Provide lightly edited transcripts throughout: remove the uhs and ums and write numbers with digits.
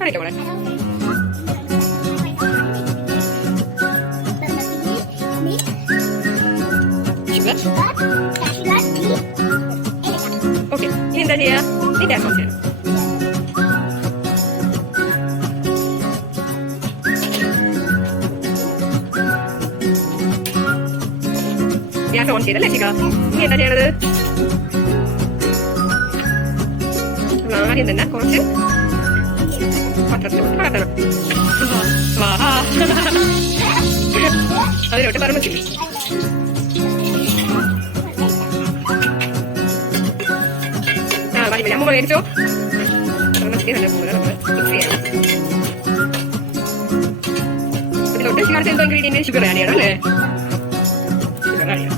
പറയട്ടെ മോളെ. ഓക്കെ, ഇനി എന്താ ചെയ്യാ? നീ ഗ്യാസ് ഓൺ ചെയ്യണം. ഗ്യാസ് ഓൺ ചെയ്തല്ലേ ശിഖ? ഇനി എന്താ ചെയ്യണത്? ആദ്യം തന്നെ കുറച്ച് പത്രത്തിലോട്ട് പകർത്തണം. അതിലോട്ട് പറമ്പിച്ചില്ല. അമ്മ മേടിച്ചോ. ഇതിലോട്ട് ശിഖാർത്ത് എന്തോ ഇൻഗ്രീഡിയന്റ് ഷുഗർ ആഡ് ചെയ്യണം അല്ലേ? ഷുഗർ ആഡ് ചെയ്യണം.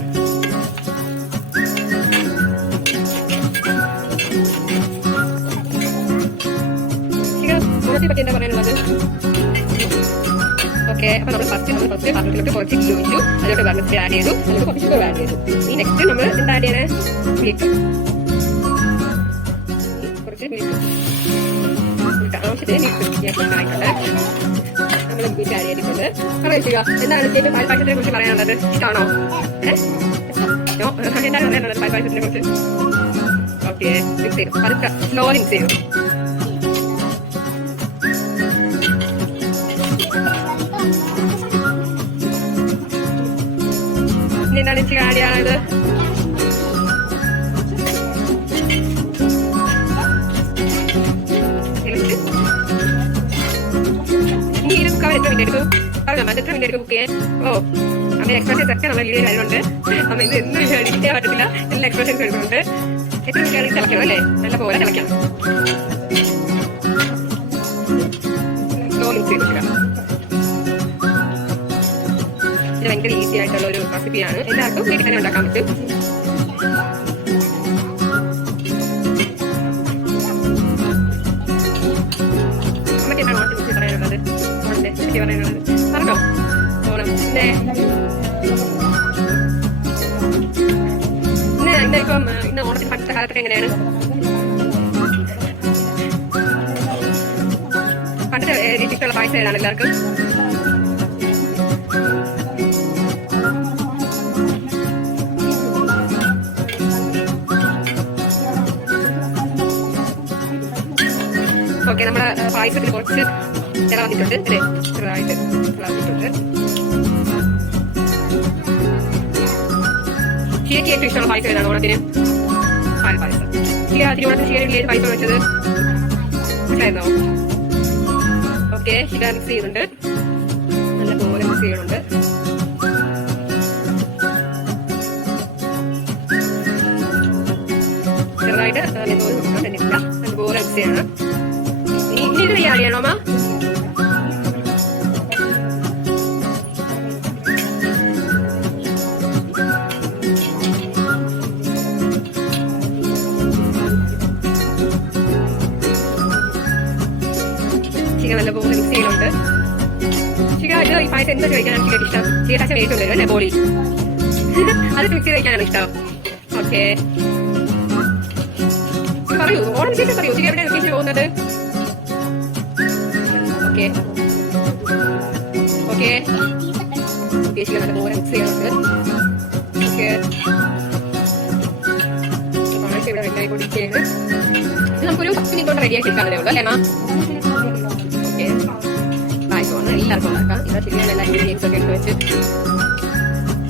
പറ്റി എന്താ പറയാനുള്ളത്? ഓക്കെ, അപ്പൊ നമ്മൾ ഫസ്റ്റ് പാത്രത്തിലോട്ട് കുറച്ച് ഗീ ഒഴിച്ചു, അതിലോട്ട് വെള്ളത്തിൽ ആഡ് ചെയ്തു, അതിലോട്ട് കുറച്ച് ഷുഗർ ആഡ് ചെയ്തു. ഈ നെക്സ്റ്റ് നമ്മൾ എന്താ ആഡ് ചെയ്യണേ? മിൽക്ക്. കുറച്ച് മിൽക്ക് ആവശ്യത്തിന് മിൽക്ക് ആയിട്ടുണ്ട്. നമ്മൾ മിൽക്ക് ആഡ് ചെയ്തിട്ടുണ്ട്. പറയുക, എന്താണ് ചേച്ചി പാൽപ്പായസത്തിനെ കുറിച്ച് പറയാനുള്ളത്? ഇഷ്ടമാണോ? എന്താണ് പറയാനുള്ളത് പാൽപ്പായസത്തിനെ കുറിച്ച്? ഓക്കെ, മിക്സ് ചെയ്തു. പതുക്കെ സ്ലോ മിക്സ് ചെയ്തു. എന്താണ് ചേച്ചി ആഡ് ചെയ്യാനുള്ളത്? ഇനി ഇത് കുക്ക് ആവാൻ എത്ര മിനിറ്റ് എടുക്കും? പറഞ്ഞോ, എത്ര മിനിറ്റ് എടുക്കും കുക്ക് ചെയ്യാൻ? ഓ, അമ്മ എക്സ്പ്രഷൻസ് ഒക്കെ നമ്മൾ വീഡിയോ ആയതുകൊണ്ട് അമ്മ ഇത് എന്നും എഡിറ്റ് ചെയ്യാൻ പറ്റത്തില്ല. എല്ലാ എക്സ്പ്രഷൻസ് എടുക്കുന്നുണ്ട്. എത്ര മിനിറ്റ് തിളയ്ക്കണം അല്ലേ? നല്ല പോലെ തിളയ്ക്കണം. സ്ലോ മിക്സ് ചെയ്തെടുക്കുക. ഇത് ഭയങ്കര ഈസി ആയിട്ടുള്ള ഒരു റെസിപ്പിയാണ്. എല്ലാവർക്കും വീട്ടിൽ തന്നെ ഉണ്ടാക്കാൻ പറ്റും. അമ്മയ്ക്ക് എന്താണ് ഓണത്തെ കുറിച്ച് പറയാനുള്ളത്? ഓണത്തെ പറ്റി പറയാനുള്ളത് പറഞ്ഞോ. ഓണം ഇന്ന് ഓണത്തിന് പണ്ടത്തെ കാലത്തൊക്കെ എങ്ങനെയാണ്? പണ്ടത്തെ ഇഷ്ടമുള്ള പായസം ഏതാണ് എല്ലാവർക്കും? ഓക്കെ, നമ്മുടെ പായസത്തിൽ കുറച്ച് ഇളവന്നിട്ടുണ്ട് അല്ലേ? ചെറുതായിട്ട് ഇളവന്നിട്ടുണ്ട്. ഷിയയ്ക്ക് ഏറ്റവും ഇഷ്ടമുള്ള പായസം ഏതാണ് ഓണത്തിന്? പാൽ പായസം. തിരുവോണത്തിന് ഷിയയിൽ ഏത് പായസം വെച്ചത്? മനസ്സിലായിരുന്നോ? ഓക്കെ, ഷിക മിക്സ് ചെയ്യുന്നുണ്ട്. നല്ല പോലെ മിക്സ് ചെയ്യുന്നുണ്ട്. ചെറുതായിട്ട് നല്ലപോലെ മിക്സ് ചെയ്യണം. ഇനി ഇത് ആഡ് ചെയ്യണോ അമ്മ? ചിക്കൻ നല്ലപോലെ മിക്സ് ചെയ്യുന്നുണ്ട്. ചിക്കൻ ഇത് ഈ പായസം എന്താ കഴിക്കാനാണ് ചിക്കൻ ഇഷ്ടം? ചിക്കൻ അച്ഛൻ ഏറ്റവും വരും അല്ലേ? ബോളി അത് മിക്സ് കഴിക്കാനാണ് ഇഷ്ടം. ഓക്കെ, പറയൂ, ഓണം വിശേഷം പറയൂ. ചിക്കൻ എവിടെയാണ് വെക്കേഷൻ പോകുന്നത്? ഓക്കെ ഓക്കെ ഓക്കെ, ചിക്കൻ നല്ലപോലെ മിക്സ് ചെയ്യുന്നുണ്ട്. ഓക്കെ, പായസം ഇവിടെ റെഡിയായിക്കൊണ്ടിരിക്കുകയാണ്. ഇത് നമുക്കൊരു 10 മിനിറ്റ് കൊണ്ട് റെഡിയാക്കി എടുക്കാനേ ഉള്ളൂ അല്ലേ മാ? ഓക്കെ, പായസമാണ് എല്ലാവർക്കും ഉണ്ടാക്കാം. ഇവിടെ ശരിയാണ് എല്ലാ ഇൻഗ്രീഡിയൻസ് ഒക്കെ എടുത്ത് വെച്ച്.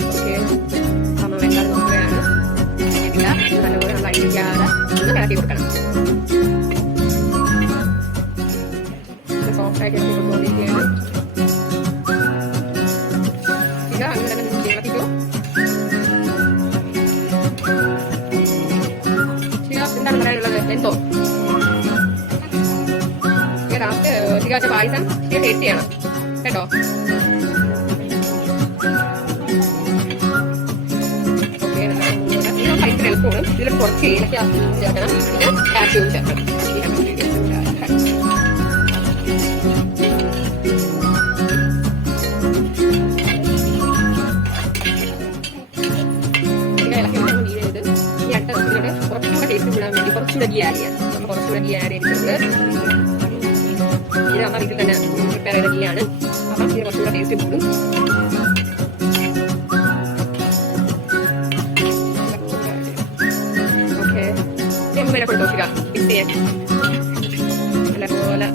ഓക്കെ, അമ്മ വെക്കാതെ നോക്കുകയാണ്. നല്ലപോലെ നമ്മൾ അടിക്കാതെ ഒന്ന് ഇളക്കി കൊടുക്കണം. സോഫ്റ്റ് ആയിട്ട് ഇളക്കി കൊടുത്തുകൊണ്ടിരിക്കുകയാണ്. ഇത് അങ്ങനെ തന്നെ ഇളക്കിക്കോ. എന്താണ് പറയാനുള്ളത്? എന്തോ ലാസ്റ്റ് ചിക്കാച്ച പായസം ടേസ്റ്റ് ചെയ്യണം കേട്ടോ. ഓക്കെ, ഭയങ്കര എളുപ്പമാണ്. ഇതിൽ കുറച്ച് ഏലക്ക ചേർക്കണം, പിന്നെ കാഷ്യൂവും ചേർക്കണം. കുറച്ചുകൂടെ ടേസ്റ്റ് കൂടാൻ വേണ്ടി കുറച്ചുകൂടെ ഗീ ആഡ് ചെയ്യാം. നമ്മൾ കുറച്ചുകൂടെ ഗീ ആഡ് ചെയ്തിട്ടുണ്ട്. ഇത് നമ്മൾ വീട്ടിൽ തന്നെ പ്രിപ്പയർ ചെയ്ത ടീയാണ്. അപ്പം ഇത് കുറച്ചുകൂടെ ടേസ്റ്റ് കൂടും. ഓക്കെ, വില കൊടുത്തോക്കുക മിക്സ് ചെയ്യാൻ നല്ലപോലെ.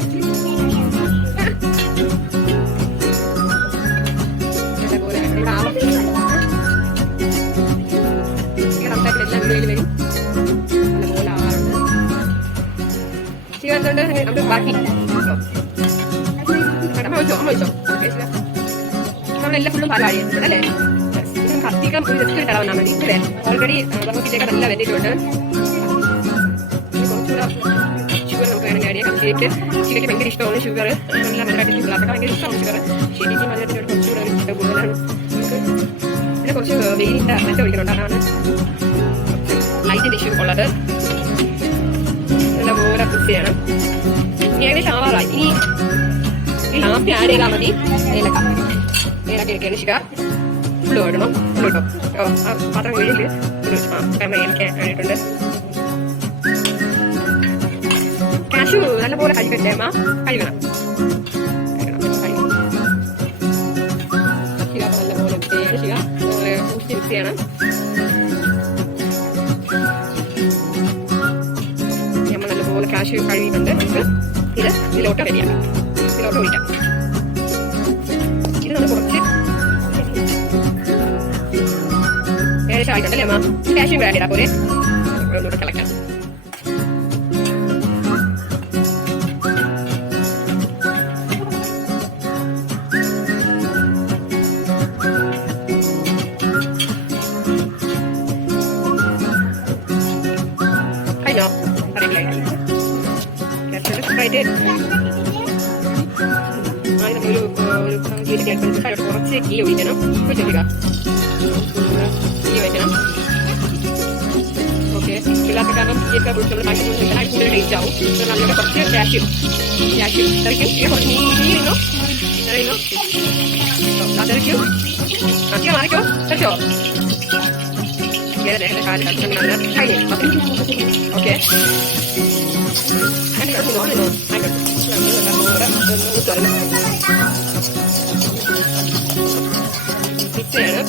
എല്ലാം വീഡിയോയിൽ വരും. നല്ലപോലെ ആവാറുണ്ട്. ചെയ്യാറുണ്ട്. നമുക്ക് ബാക്കി അമ്മ വെച്ചോ. ഓക്കെ, നമ്മളെല്ലാം ഫുള്ളും പാലായിരിക്കുന്നത് അല്ലേ? ഇത് കത്തിക്കാൻ ഒരു ജസ്റ്റ് ഇട്ട് വന്നാൽ മതി അല്ലേ? ഓൾറെഡി ബർമത്തിലേക്ക് നല്ല വെന്തിട്ടുണ്ട്. കുറച്ചുകൂടെ ഷുഗർ നമുക്ക് വേണമെങ്കിൽ ആഡ് ചെയ്യാം. ചിക്കയ്ക്ക് ഭയങ്കര ഇഷ്ടമാണ് ഷുഗർ. നല്ല മധുരമായിട്ട് പിള്ളേർക്ക് ഭയങ്കര ഇഷ്ടമാണ് ഷുഗർ. ശരിക്കും മധുരത്തിനോട് കുറച്ചുകൂടെ ഇഷ്ടം കൂടുതലാണ്. നമുക്ക് പിന്നെ കുറച്ച് വെയിലിൻ്റെ മെറ്റ ഒഴിക്കുന്നുണ്ട്. അതാണ് ലൈറ്റിൻ്റെ ഇഷ്യൂ ഉള്ളത്. നല്ലപോലെ മിക്സ് ചെയ്യണം. ഇനി ഏകദേശം ആവാറായി. ഇനി ലാസ്റ്റ് ആഡ് ചെയ്താൽ മതി ഏലക്ക ഇട്ടതിന് ശേഷം ഫുള്ള് ഇടണം. ഫുള്ള് ഇട്ടോ. ആ പാത്രം കീഴിൽ ഏലക്ക ആയിട്ടുണ്ട്. കാഷ്യൂ നല്ലപോലെ കഴിക്കട്ടെ അമ്മ. കഴിക്കണം. നല്ലപോലെ മിക്സ് ചെയ്യണം. നമ്മൾ നല്ലപോലെ കാഷ്യൂ കഴുകിയിട്ടുണ്ട്. നമുക്ക് ഇതിലോട്ട് റെഡിയാക്കാം. ഇതിലോട്ട് ഒഴിക്കാം. ഇത് നമ്മൾ കുറച്ച് ഏകദേശം ആയിട്ടുണ്ടല്ലേ അമ്മ? കാഷ്യൂ ആഡ് ചെയ്താൽ പോലെ ഒന്നുകൂടെ കളക്കാം. കഴിഞ്ഞോ? കുറച്ച് ഗീ ഒഴിക്കണം. ഗീ ഒഴിക്കണം. ഓക്കെ, പിള്ളേർക്ക് കാരണം ഗീയൊക്കെ കൂടുതൽ ടേസ്റ്റ് ആവും. നല്ലപോലെ കുറച്ച് കാഷ്യൂ തരയ്ക്കും. കുറച്ച് നീരിന്നോ തരയ്ക്കൂ. മാറിക്കോ തരച്ചോ. കാല് ഓക്കെ, മിക്സ് ചെയ്യണം.